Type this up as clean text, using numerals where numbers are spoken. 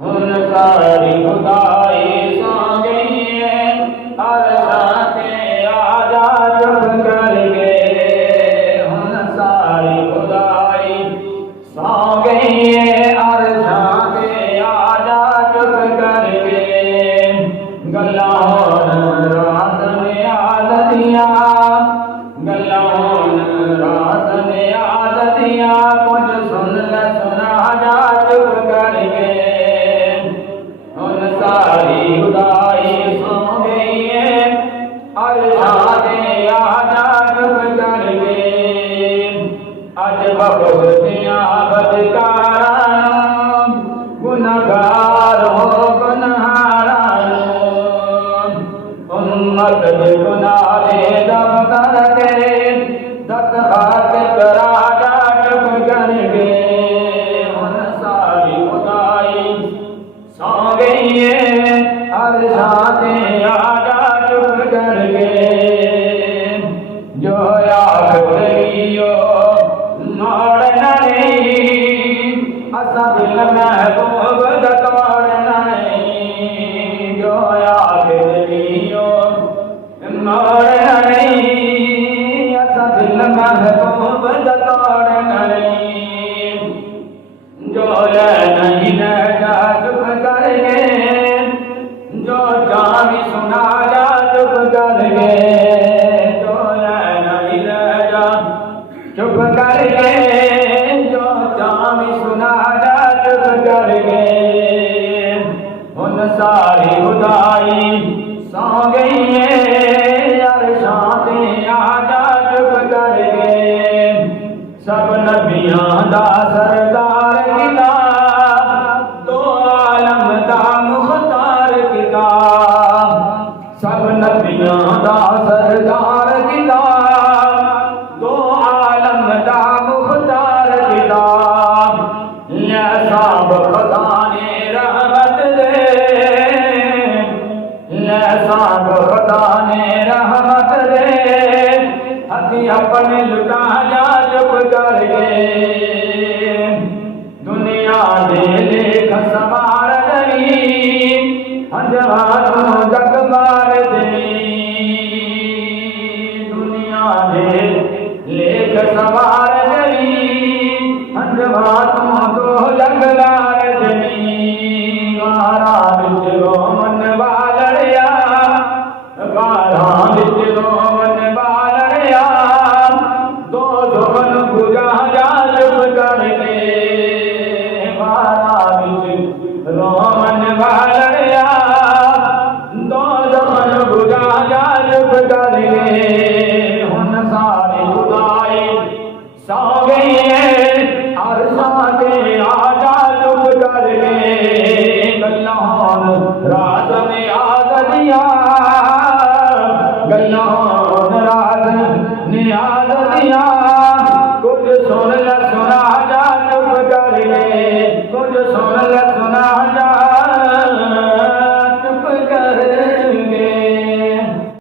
हुन सारी खुदाई सो गई है, अरशां के आजा चुप करके। हुन सारी खुदाई सो गई है, अरशां के आजा चुप करके। गल्लां होन रात नियाज़ दियां, गल्लां होन रात नियाज़ दियां, कुछ सुन ले सुना जा चुप करके। हुन सारी खुदाई सो गई है, अरशां के आजा चुप करके। अज बहुत दियां बदकारां गुनहगार हो गुनहारां, उम्मत दे गुनाह दे दब करके दस्तखत करा जा चुप करके। हुन सारी खुदाई सो गई है, अरशां ते आजा चुप करके। जो आख गईयो मोड़ना नहीं, असा दिल महबूब दा तोड़ना नहीं। जो आख गईयो मोड़ना नहीं, असा दिल महबूब दा तोड़ना नहीं। जो ले नहीं जा चुप करके, जो जानी सुना जा चुप करके। जो ले नहीं जा चुप करके, जो जानी सुना जा चुप करके। हुन सारी खुदाई सो गई है, अरशां ते आजा चुप करके। सब नबियां दा सरदार किताब, दो आलम दा मुख्तार किताब। सब नबियां दा सरदार किताब, दो आलम दा मुख्तार किताब। ले साब खजाने रहमत दे, ले साब खजाने रहमत दे, हथी अपने लुटा जा चुप करके। दुनिया दे लेख सवार दई, हंजवा तू जग मार दई। दुनिया दे लेख सवार दई, हंजवा तू दो जग मार दई। गारा विच रोमन वालड़िया, गारा विच रोमन वालड़िया, दो जोन बुझा जा चुप करके। गारा विच रोमन वालड़िया, दो जोन बुझा जा चुप करके। हुन सारी खुदाई सो गई है, अरशां ते आजा चुप करके। गल्लां होन रात नियाज़ दियां, गल्लां होन रात नियाज़ दियां,